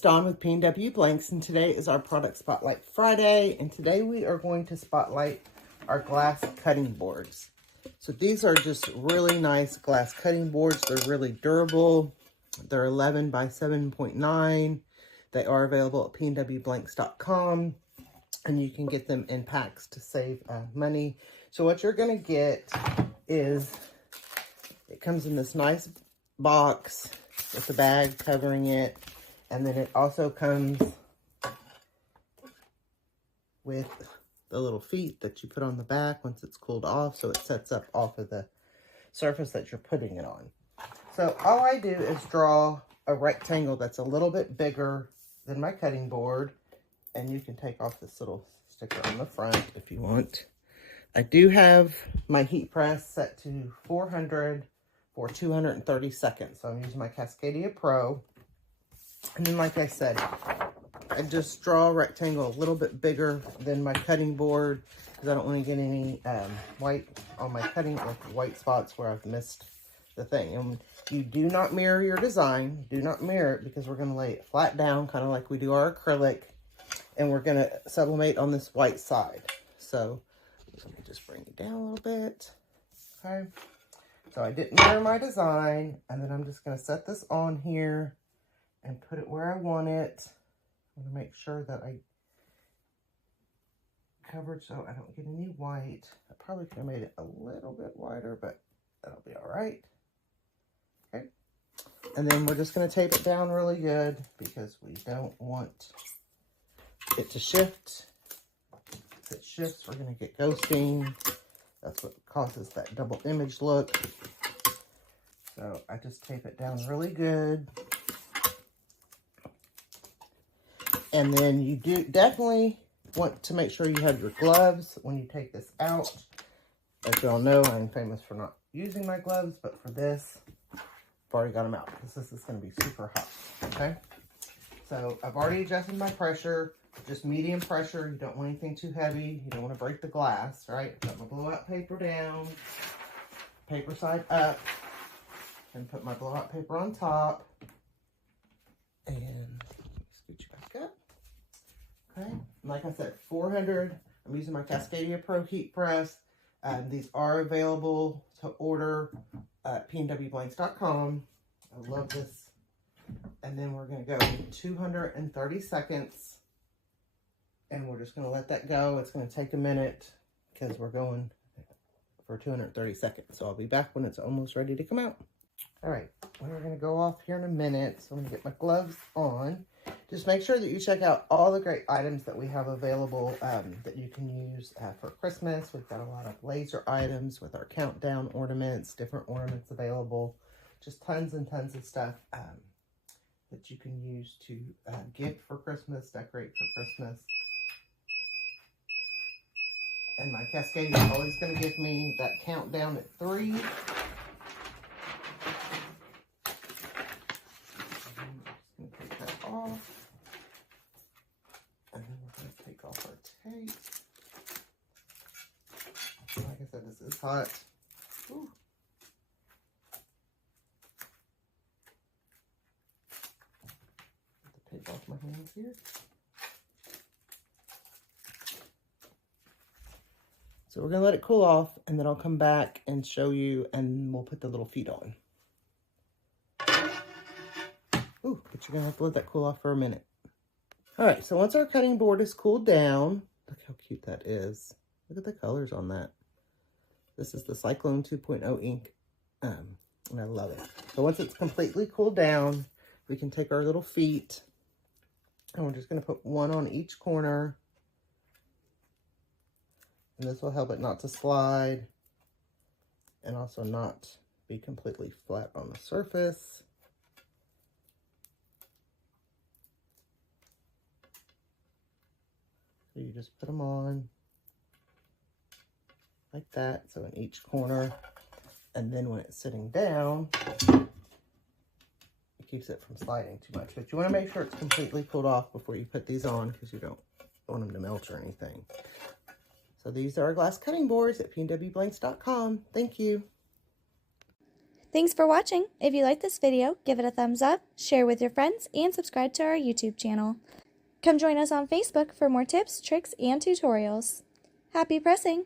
it's Dawn with PNW Blanks, and today is our Product Spotlight Friday, and today we are going to spotlight our glass cutting boards. So these are just really nice glass cutting boards. They're really durable. They're 11 by 7.9. They are available at pnwblanks.com, and you can get them in packs to save money. So what you're going to get is, it comes in this nice box with the bag covering it. And then it also comes with the little feet that you put on the back once it's cooled off, so it sets up off of the surface that you're putting it on. So all I do is draw a rectangle that's a little bit bigger than my cutting board, and you can take off this little sticker on the front if you want. I do have my heat press set to 400 for 230 seconds, so I'm using my Cascadia Pro. And then, like I said, I just draw a rectangle a little bit bigger than my cutting board because I don't want to get any white on my cutting, or white spots where I've missed the thing. And you do not mirror your design. Do not mirror it, because we're going to lay it flat down, kind of like we do our acrylic, and we're going to sublimate on this white side. So let me just bring it down a little bit. Okay. So I didn't mirror my design, and then I'm just going to set this on here and put it where I want it. I'm going to make sure that I covered so I don't get any white. I probably could have made it a little bit wider, but that'll be all right. Okay. And then we're just going to tape it down really good, because we don't want it to shift. If it shifts, we're going to get ghosting. That's what causes that double image look. So I just tape it down really good. And then you do definitely want to make sure you have your gloves when you take this out. As you all know, I'm famous for not using my gloves, but for this, I've already got them out, because this is going to be super hot, okay? So I've already adjusted my pressure, just medium pressure. You don't want anything too heavy. You don't want to break the glass, right? Put my blowout paper down, paper side up, and put my blowout paper on top. And scoot you back up. Okay, like I said, 400. I'm using my Cascadia Pro heat press. These are available to order at pnwblanks.com. I love this. And then we're going to go 230 seconds. And we're just going to let that go. It's going to take a minute, because we're going for 230 seconds. So I'll be back when it's almost ready to come out. All right, we're going to go off here in a minute. So I'm going to get my gloves on. Just make sure that you check out all the great items that we have available that you can use for Christmas. We've got a lot of laser items with our countdown ornaments, different ornaments available. Just tons and tons of stuff that you can use to gift for Christmas, decorate for Christmas. And my Cascadia is always going to give me that countdown at 3. Off. And then we're going to take off our tape. Like I said, this is hot. Ooh. Get the tape off my hands here. So we're going to let it cool off, and then I'll come back and show you, and we'll put the little feet on. Ooh, but you're going to have to let that cool off for a minute. All right, so once our cutting board is cooled down, look how cute that is. Look at the colors on that. This is the Cyclone 2.0 ink, and I love it. So once it's completely cooled down, we can take our little feet, and we're just going to put one on each corner. And this will help it not to slide, and also not be completely flat on the surface. So you just put them on like that, so in each corner, and then when it's sitting down, it keeps it from sliding too much. But you want to make sure it's completely cooled off before you put these on, because you don't want them to melt or anything. So these are our glass cutting boards at pnwblanks.com. Thank you. Thanks for watching. If you like this video, give it a thumbs up, share with your friends, and subscribe to our YouTube channel. Come join us on Facebook for more tips, tricks, and tutorials. Happy pressing!